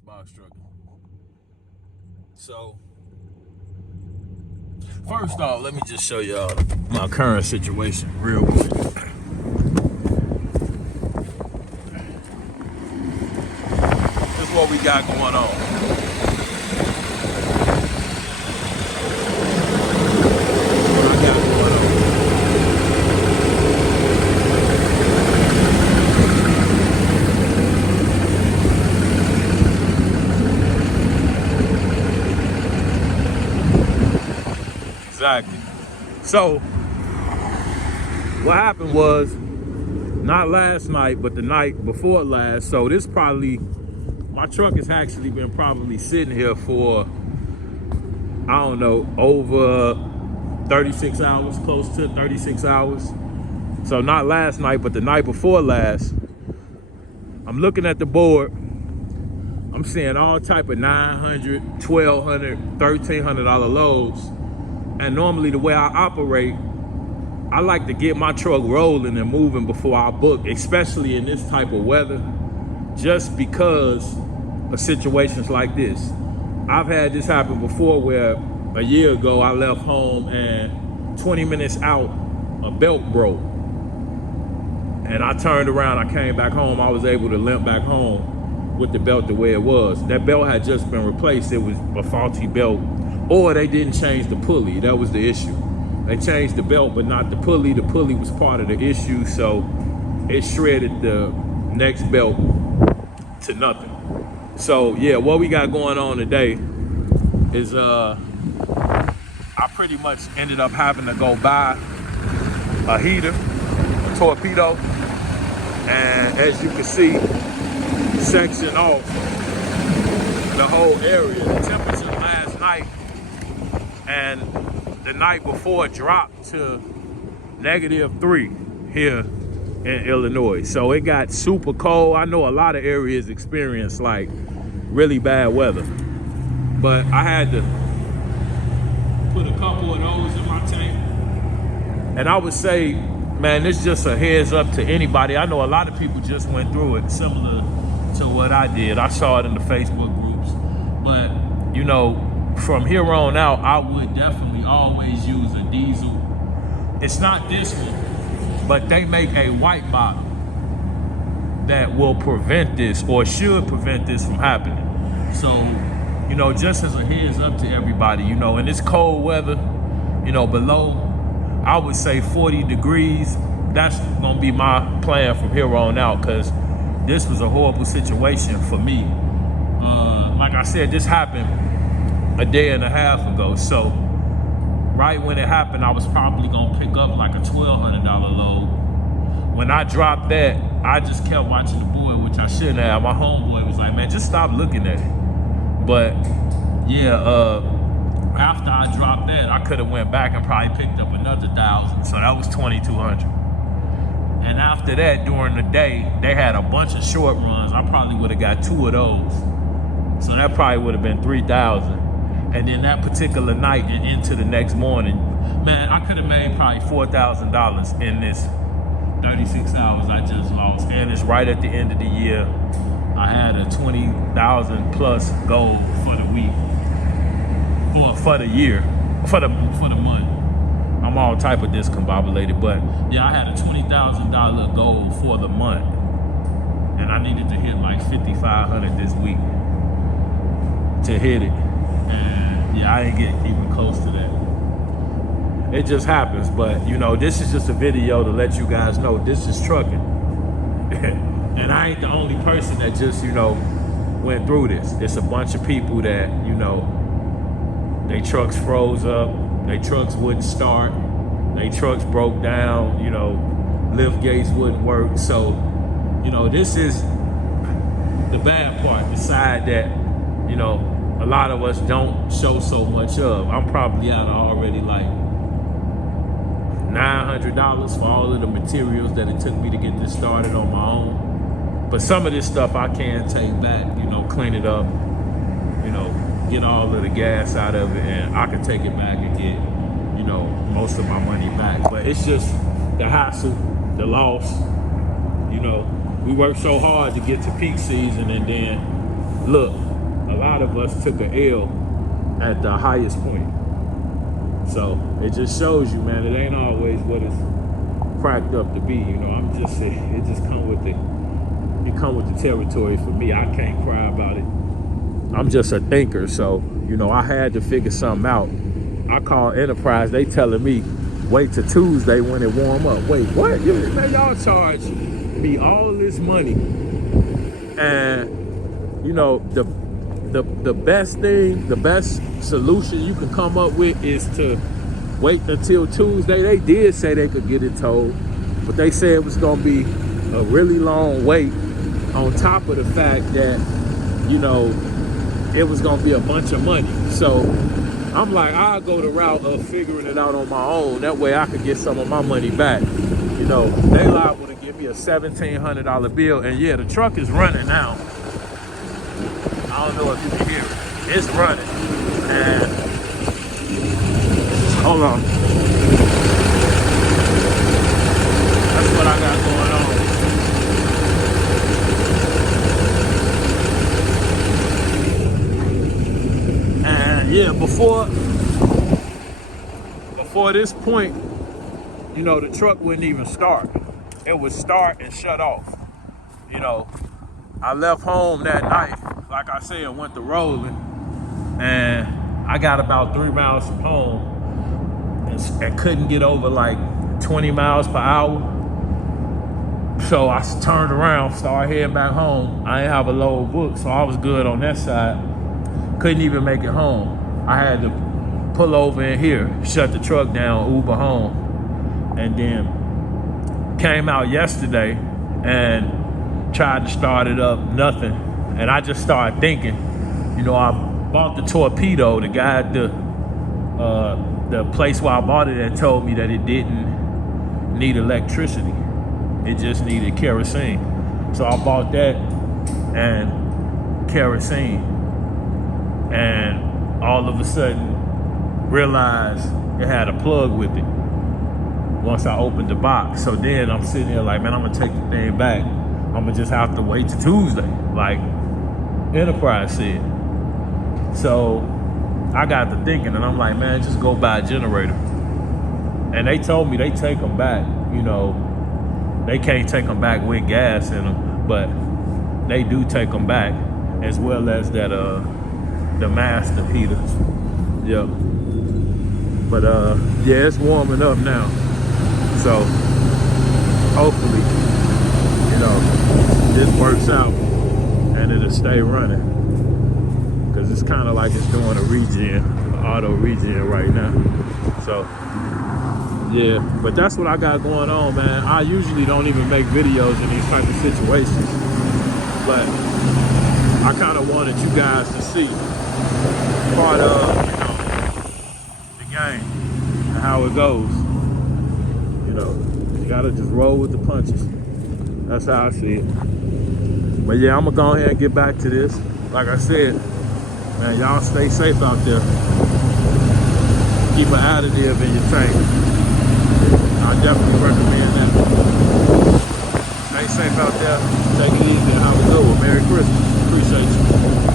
box trucking. So, first off, let me just show y'all my current situation real quick. This is what we got going on. Exactly. So what happened was, not last night, but the night before last. So this probably, my truck has actually been probably sitting here for, I don't know, over 36 hours, close to 36 hours. So not last night, but the night before last. I'm looking at the board. I'm seeing all type of $900, $1,200, $1,300 loads. And normally the way I operate, I like to get my truck rolling and moving before I book, especially in this type of weather, just because of situations like this. I've had this happen before where a year ago I left home and 20 minutes out, a belt broke. And I turned around, I came back home, I was able to limp back home with the belt the way it was. That belt had just been replaced. It was a faulty belt. Or they didn't change the pulley. That was the issue. They changed the belt, but not the pulley. The pulley was part of the issue, so it shredded the next belt to nothing. So yeah, what we got going on today is I pretty much ended up having to go buy a heater, a torpedo, and as you can see, section off the whole area. The temperature last night and the night before dropped to -3 here in Illinois. So it got super cold. I know a lot of areas experience like really bad weather, but I had to put a couple of those in my tank. And I would say, man, this is just a heads up to anybody. I know a lot of people just went through it similar to what I did. I saw it in the Facebook groups, but you know, from here on out, I would definitely always use a diesel. It's not this one, but they make a white model that will prevent this, or should prevent this from happening. So, you know, just as a heads up to everybody, you know, in this cold weather, you know, below, I would say 40 degrees, that's gonna be my plan from here on out, because this was a horrible situation for me. Like I said, this happened a day and a half ago. So right when it happened, I was probably gonna pick up like a $1,200 load. When I dropped that, I just kept watching the board, which I shouldn't have. My homeboy was like, man, just stop looking at it. But yeah, after I dropped that, I could have went back and probably picked up another 1,000. So that was 2,200. And after that, during the day, they had a bunch of short runs. I probably would have got 2 of those. So that probably would have been 3,000. And then that particular night and into the next morning, man, I could have made probably $4,000 in this 36 hours I just lost. And it's right at the end of the year. I had a 20,000 plus goal for the week, or for the year, for the month. I'm all type of discombobulated, but yeah, I had a $20,000 goal for the month, and I needed to hit like 5,500 this week to hit it. And yeah, I didn't get even close to that. It just happens, but you know, this is just a video to let you guys know this is trucking. And I ain't the only person that just, you know, went through this. It's a bunch of people that, you know, they trucks froze up, they trucks wouldn't start, they trucks broke down, you know, lift gates wouldn't work. So, you know, this is the bad part, the side that, you know, a lot of us don't show so much of. I'm probably out of already like $900 for all of the materials that it took me to get this started on my own. But some of this stuff I can take back, you know, clean it up, you know, get all of the gas out of it, and I can take it back and get, you know, most of my money back. But it's just the hassle, the loss. You know, we work so hard to get to peak season, and then look, a lot of us took an L at the highest point. So it just shows you, man, it ain't always what it's cracked up to be. You know, I'm just saying, it just come with the territory for me. I can't cry about it. I'm just a thinker, so you know, I had to figure something out. I call Enterprise, they telling me wait till Tuesday when it warm up. Wait, what? Man, y'all charge me all this money, and you know, the best thing, the best solution you can come up with is to wait until Tuesday. They did say they could get it towed, but they said it was gonna be a really long wait, on top of the fact that, you know, it was gonna be a bunch of money. So I'm like, I'll go the route of figuring it out on my own. That way I could get some of my money back. You know, they liable to give me a $1,700 bill. And yeah, the truck is running now. I don't know if you can hear it. It's running. And hold on. That's what I got going on. And yeah, before this point, you know, the truck wouldn't even start. It would start and shut off. You know, I left home that night, like I said, went to rolling, and I got about 3 miles from home and couldn't get over like 20 miles per hour. So I turned around, started heading back home. I didn't have a load booked, so I was good on that side. Couldn't even make it home. I had to pull over in here, shut the truck down, Uber home, and then came out yesterday and tried to start it up, nothing. And I just started thinking, you know, I bought the torpedo. The guy at the place where I bought it had told me that it didn't need electricity. It just needed kerosene. So I bought that and kerosene. And all of a sudden realized it had a plug with it once I opened the box. So then I'm sitting there like, man, I'm gonna take the thing back. I'm gonna just have to wait till Tuesday, like Enterprise said. So I got to thinking, and I'm like, man, just go buy a generator. And they told me they take them back. You know, they can't take them back with gas in them, but they do take them back, as well as that the master heater. Yep. But yeah, it's warming up now. So hopefully, you know, this works out and it'll stay running. Cause it's kind of like it's doing a regen, auto regen right now. So yeah, but that's what I got going on, man. I usually don't even make videos in these type of situations, but I kind of wanted you guys to see part of, you know, the game and how it goes. You know, you gotta just roll with the punches. That's how I see it. But yeah, I'm gonna go ahead and get back to this. Like I said, man, y'all stay safe out there. Keep an additive in your tank. I definitely recommend that. Stay safe out there. Take it easy and have a good one. Merry Christmas. Appreciate you.